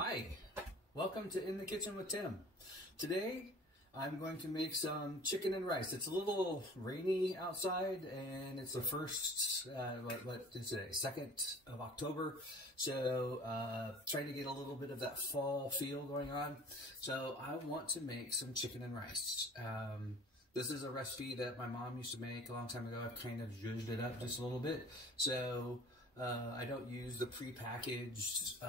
Hi, welcome to In the Kitchen with Tim. Today I'm going to make some chicken and rice. It's a little rainy outside and it's the first, what is today, 2nd of October. So trying to get a little bit of that fall feel going on. So I want to make some chicken and rice. This is a recipe that my mom used to make a long time ago. I've kind of zhuzhed it up just a little bit. So I don't use the pre-packaged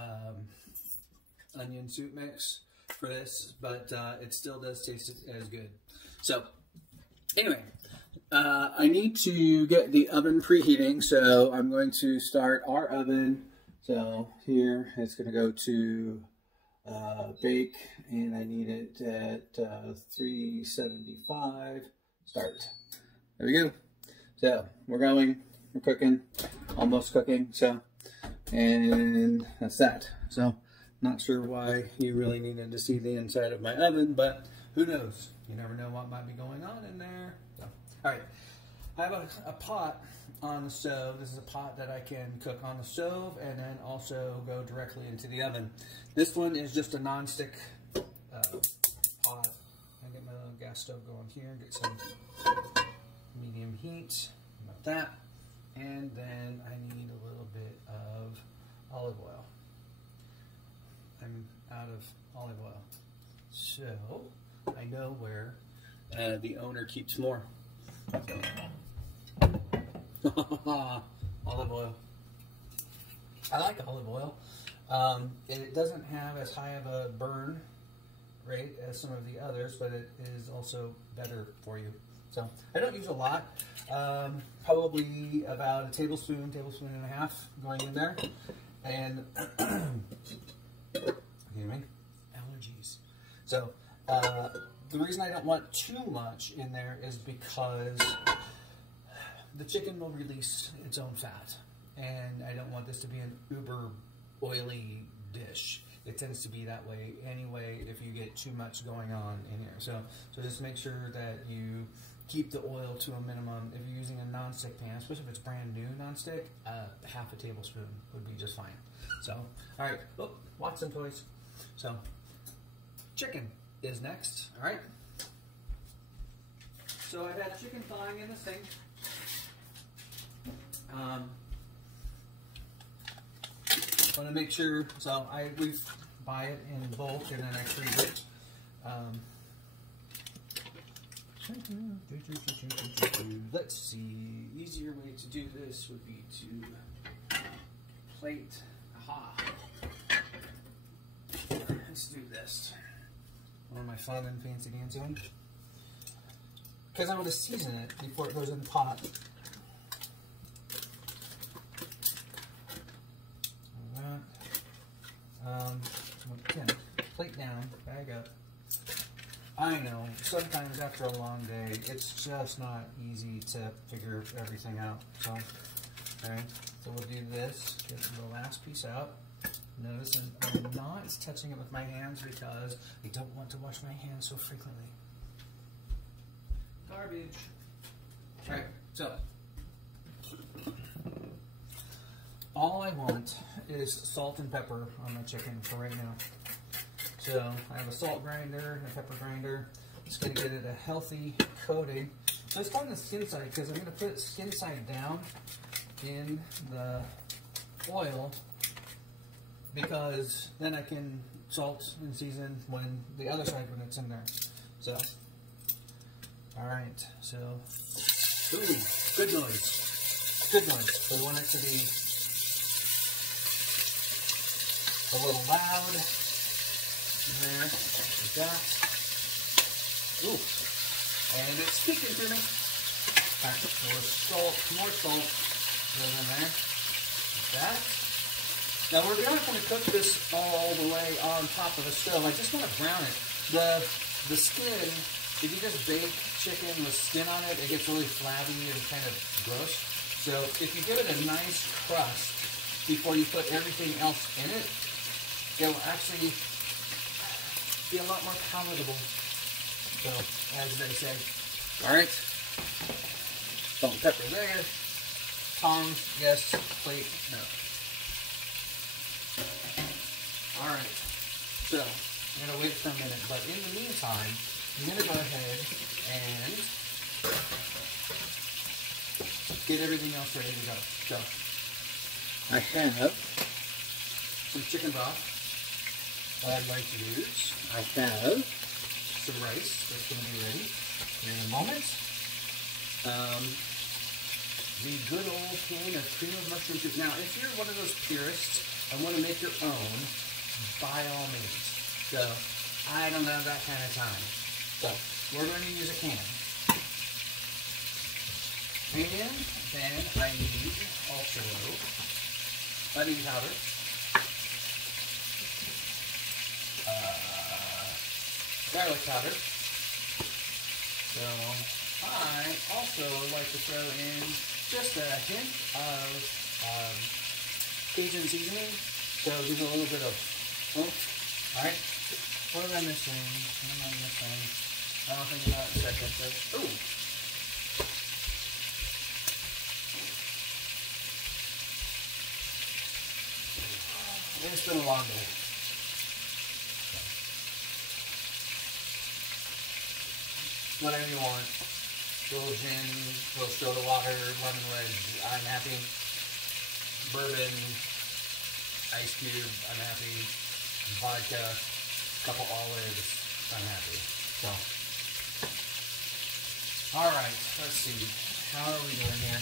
onion soup mix for this, but it still does taste as good. So anyway, I need to get the oven preheating, so I'm going to start our oven. So here it's going to go to bake, and I need it at 375. Start. There we go. So we're cooking, almost cooking. So, and that's that. So not sure why you really needed to see the inside of my oven, but who knows? You never know what might be going on in there. So, all right, I have a pot on the stove. This is a pot that I can cook on the stove and then also go directly into the oven. This one is just a non-stick pot. I get my little gas stove going here, get some medium heat, about that, and then I need a little bit of olive oil. I'm out of olive oil, so I know where the owner keeps more. Olive oil. I like olive oil. It doesn't have as high of a burn rate as some of the others, but it is also better for you. So I don't use a lot. Probably about a tablespoon and a half going in there, and. Excuse me, allergies. So the reason I don't want too much in there is because the chicken will release its own fat, and I don't want this to be an uber oily dish. It tends to be that way anyway if you get too much going on in here. So just make sure that you keep the oil to a minimum. If you're using a non-stick pan, especially if it's brand new non-stick, half a tablespoon would be just fine. So, all right, oh, Watson toys. So, chicken is next, all right? So I've had chicken thawing in the sink. I want to make sure, so we buy it in bulk and then I freeze it. Let's see, easier way to do this would be to plate. Aha. Let's do this. One of my fun and fancy dancing. Because I want to season it before it goes in the pot. Again, plate down, bag up. I know, sometimes after a long day, it's just not easy to figure everything out. So, okay, so we'll do this, get the last piece out. Notice I'm not touching it with my hands because I don't want to wash my hands so frequently. Garbage. All right, so all I want is salt and pepper on my chicken for right now. So I have a salt grinder and a pepper grinder. Just going to get it a healthy coating. So it's on the skin side because I'm going to put it skin side down in the oil, because then I can salt and season when the other side when it's in there. So, all right. So, ooh, good noise. Good noise. So we want it to be a little loud. There, like that. Ooh, and it's speaking to me. All right, more salt goes in there, like that. Now we're not going to cook this all the way on top of the stove. I just want to brown it. The skin, if you just bake chicken with skin on it, it gets really flabby and kind of gross. So if you give it a nice crust before you put everything else in it, it will actually be a lot more palatable, so, as they say. All right, salt and pepper there. Tongs, yes. Plate, no. All right. So I'm going to wait for a minute, but in the meantime, I'm going to go ahead and get everything else ready to go. So I have some chicken broth that I'd like to use. I have some rice that's going to be ready in a moment. The good old can of cream of mushroom soup. Now, if you're one of those purists and want to make your own, by all means. So, I don't have that kind of time. So, we're going to use a can. And then I need also onion powder, garlic powder. So, I also like to throw in just a hint of Cajun seasoning, so give it a little bit of oomph. Alright, what am I missing? What am I missing? I'll think about it in a second. So, ooh! It's been a long day. Whatever you want. A little gin, a little soda water, lemon wedge, I'm happy. Bourbon, ice cube, I'm happy. Vodka, a couple olives, I'm happy. So, alright, let's see. How are we doing here?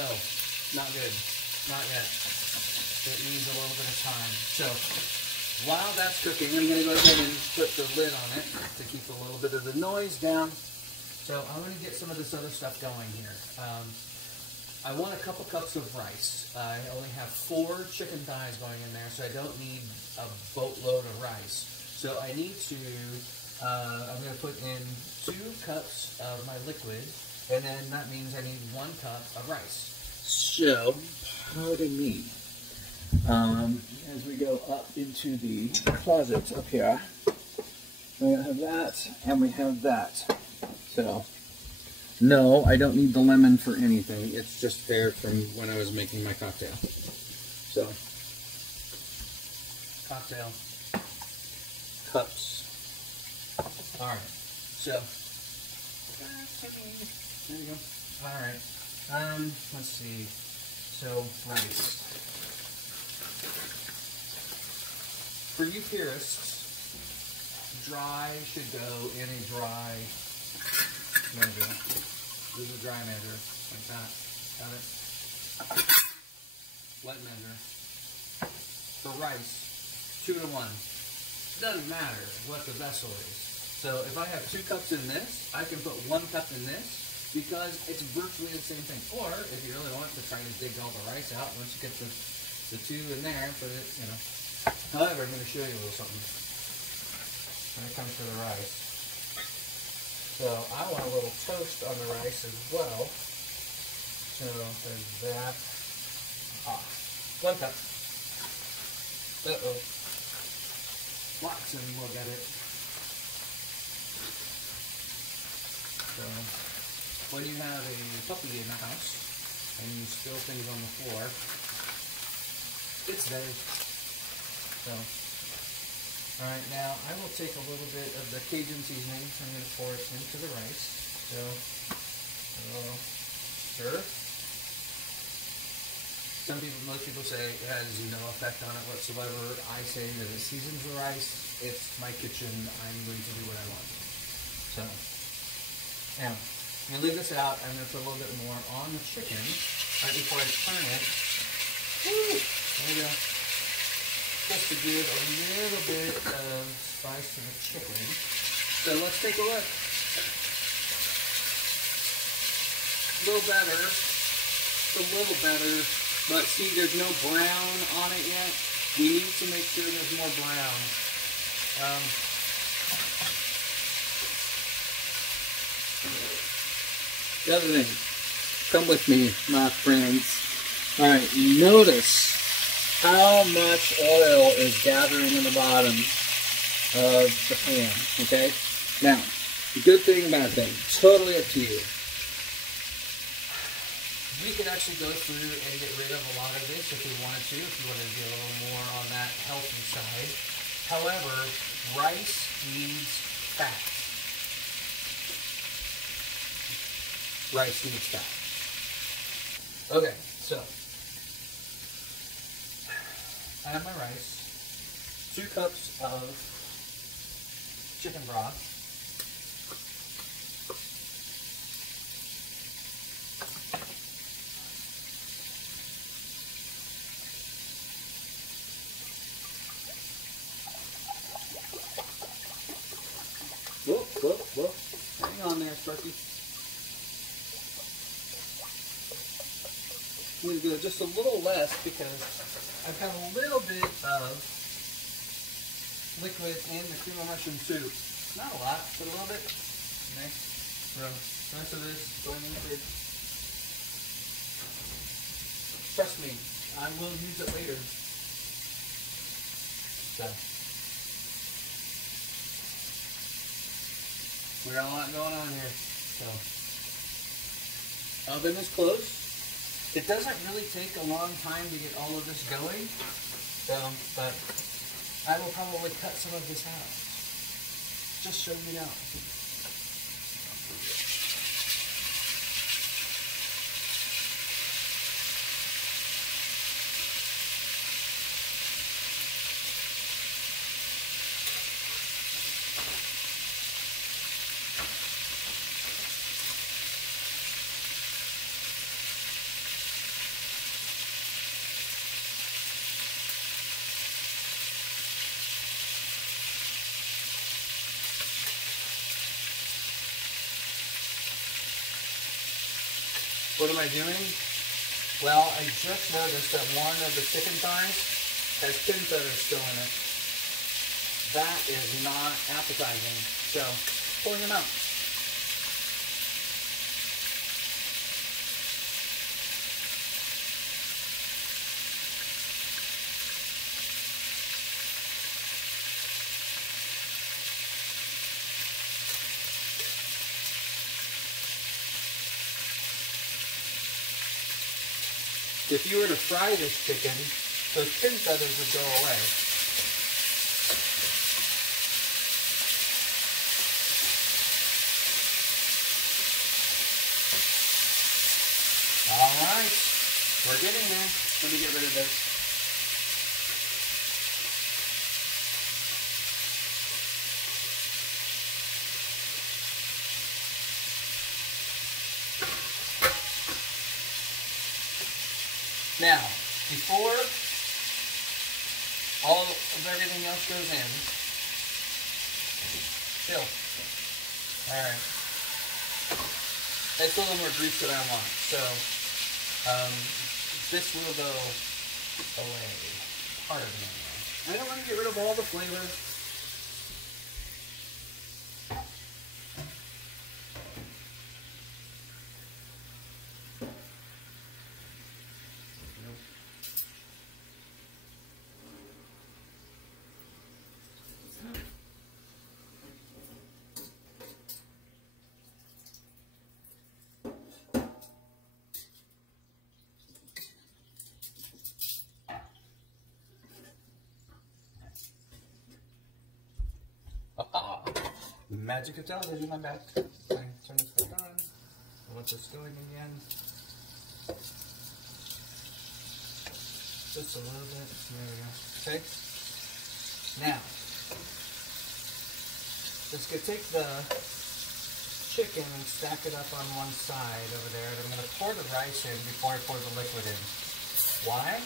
No, not good. Not yet. It needs a little bit of time. So, while that's cooking, I'm going to go ahead and put the lid on it to keep a little bit of the noise down. So I'm going to get some of this other stuff going here. I want a couple cups of rice. I only have 4 chicken thighs going in there, so I don't need a boatload of rice. So I need to, I'm going to put in 2 cups of my liquid, and then that means I need 1 cup of rice. So, pardon me. As we go up into the closet up here, we have that, and we have that. So, no, I don't need the lemon for anything. It's just there from when I was making my cocktail. So, cocktail, cups. Alright, so, there you go. Alright, let's see. So, rice. For you purists, dry should go in a dry measure. This is a dry measure, like that. Got it? Wet measure. For rice, 2 to 1. Doesn't matter what the vessel is. So if I have 2 cups in this, I can put 1 cup in this because it's virtually the same thing. Or if you really want to try to dig all the rice out, once you get the 2 in there, put it, you know. However, I'm going to show you a little something when it comes to the rice. So I want a little toast on the rice as well. So there's that. 1 cup. Uh-oh. Watson will get it. So when you have a puppy in the house and you spill things on the floor, it's theirs. So, alright, now I will take a little bit of the Cajun seasoning, so I'm going to pour it into the rice. So, stir. Most people say it has no effect on it whatsoever. I say that it seasons the rice. It's my kitchen. I'm going to do what I want. So, now, I'm going to leave this out. I'm going to put a little bit more on the chicken right before I turn it. Woo! There we go. Just to give a little bit of spice to the chicken. So let's take a look. A little better. A little better. But see, there's no brown on it yet. We need to make sure there's more brown. The other thing, come with me, my friends. Alright, notice how much oil is gathering in the bottom of the pan, okay? Now, the good thing, bad thing, totally up to you. we could actually go through and get rid of a lot of this if we wanted to, if you wanted to be a little more on that healthy side. However, rice needs fat. Rice needs fat. Okay, so I have my rice, 2 cups of chicken broth, whoa, hang on there, Sparky. I'm going to go just a little less because I've got a little bit of liquid in the cream of mushroom soup. Not a lot, but a little bit. Okay. So the rest of this going in the fridge. Trust me, I will use it later. So we got a lot going on here. So oven is closed. It doesn't really take a long time to get all of this going, so, but I will probably cut some of this out, just so you know. What am I doing? Well, I just noticed that one of the chicken thighs has pin feathers still in it. That is not appetizing. So, pulling them out. If you were to fry this chicken, those pin feathers would go away. All right, we're getting there. Let me get rid of this. Now, before all of everything else goes in, chill. Alright. That's a little more grease that I want. So, this will go away. Part of it anyway. I don't want to get rid of all the flavor. Magic of television, I'm back. Okay, turn this back on. I want this going again. Just a little bit. There we go. Okay. Now, let's go take the chicken and stack it up on one side over there. And I'm going to pour the rice in before I pour the liquid in. Why?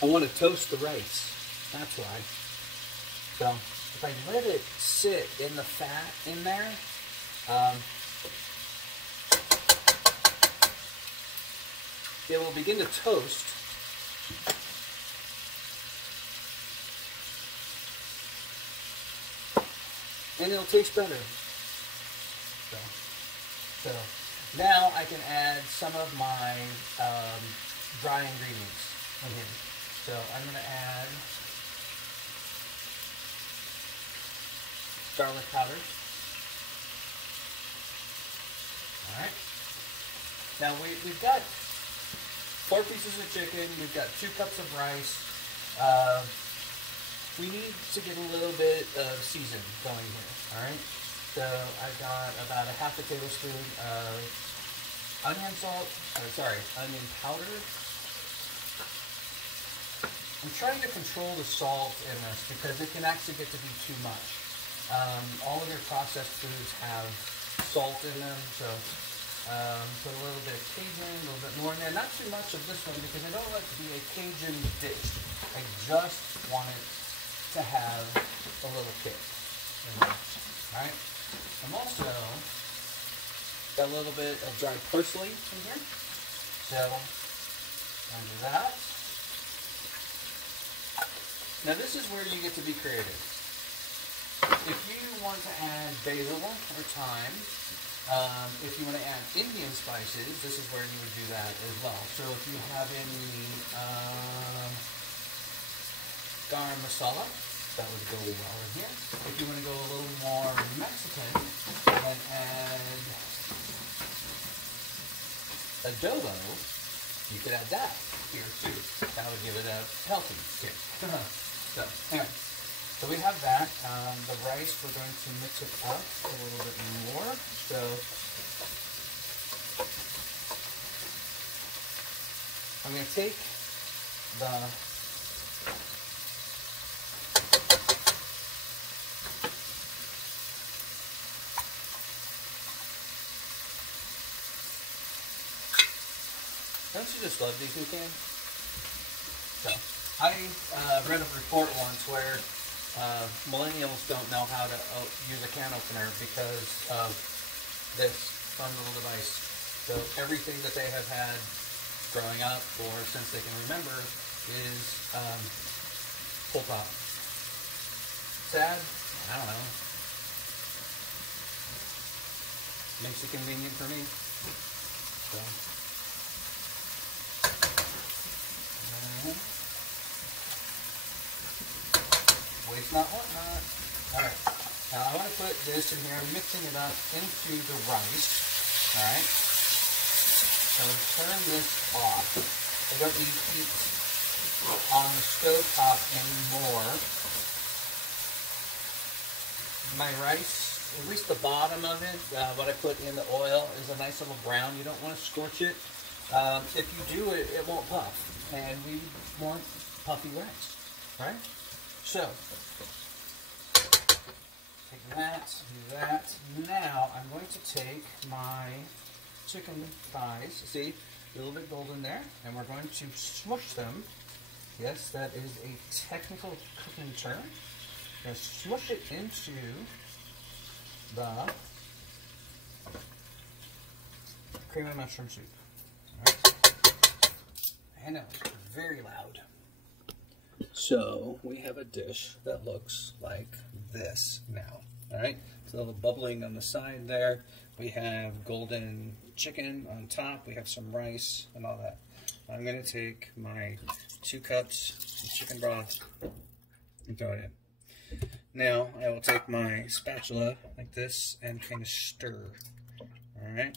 I want to toast the rice. That's why. So, if I let it sit in the fat in there, it will begin to toast. And it'll taste better. So now I can add some of my dry ingredients in here. So I'm going to add garlic powder. All right. Now we've got 4 pieces of chicken. We've got 2 cups of rice. We need to get a little bit of season going here. All right. So I've got about a half a tablespoon of onion powder. I'm trying to control the salt in this because it can actually get to be too much. All of your processed foods have salt in them, so put a little bit of Cajun, a little bit more in there. Not too much of this one because I don't want it to be a Cajun dish. I just want it to have a little kick. All right. I'm also got a little bit of dried parsley in here. So under that. Now this is where you get to be creative. If you want to add basil or thyme, if you want to add Indian spices, this is where you would do that as well. So if you have any garam masala, that would go well in here. If you want to go a little more Mexican and add adobo, you could add that here too. That would give it a healthy kick. So anyway, so we have that. The rice, we're going to mix it up a little bit more. So I'm going to take the don't you just love these new cans? So, I read a report once where millennials don't know how to use a can opener because of this fun little device. So everything that they have had growing up or since they can remember is pull top. Sad? I don't know. Makes it convenient for me. So. Waste not, want not. Alright, now I want to put this in here. I'm mixing it up into the rice. Alright, so turn this off. I don't need heat on the stove top anymore. My rice, at least the bottom of it, what I put in the oil is a nice little brown. You don't want to scorch it. If you do it, it won't puff. And we want puffy rice, right? So, take that, do that. Now, I'm going to take my chicken thighs, see, a little bit golden there, and we're going to smush them. Yes, that is a technical cooking term. We're going to smush it into the cream of mushroom soup. All right. I know, it's very loud. So we have a dish that looks like this now. All right, so a little bubbling on the side there. We have golden chicken on top. We have some rice and all that. I'm going to take my 2 cups of chicken broth and throw it in. Now I will take my spatula like this and kind of stir. All right.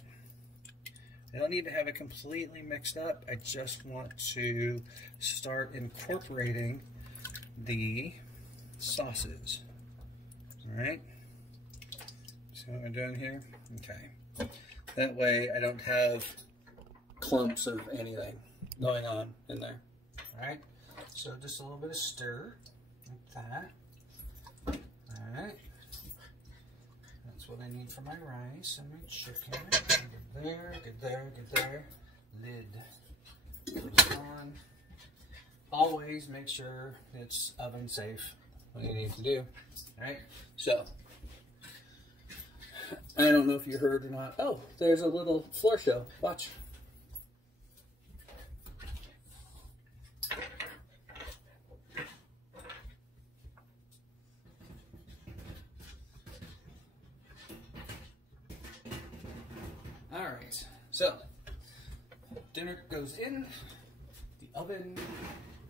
I don't need to have it completely mixed up. I just want to start incorporating the sauces. All right. See what I'm doing here? Okay. That way I don't have clumps of anything going on in there. All right. So just a little bit of stir like that. All right. That's what I need for my rice and my chicken. Good there, good there, good there. Lid goes on. Always make sure it's oven safe. What you need to do. Alright, so I don't know if you heard or not. Oh, there's a little floor show. Watch. Alright, so dinner goes in the oven,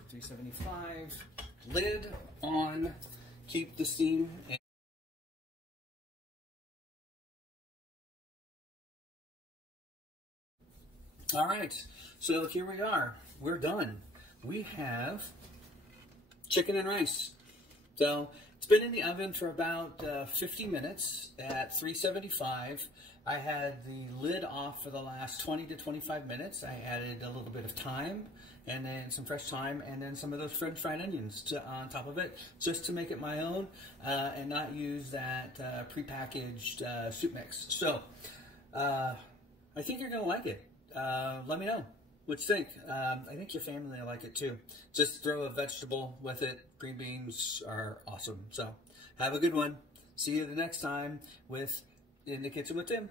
375, lid on, keep the steam All right, so here we are. We're done. We have chicken and rice. So it's been in the oven for about 50 minutes at 375. I had the lid off for the last 20 to 25 minutes. I added a little bit of thyme and then some fresh thyme and then some of those French fried onions on top of it, just to make it my own and not use that prepackaged soup mix. So I think you're going to like it. Let me know what you think. I think your family will like it too. Just throw a vegetable with it. Green beans are awesome. So have a good one. See you the next time with In the Kitchen with Tim.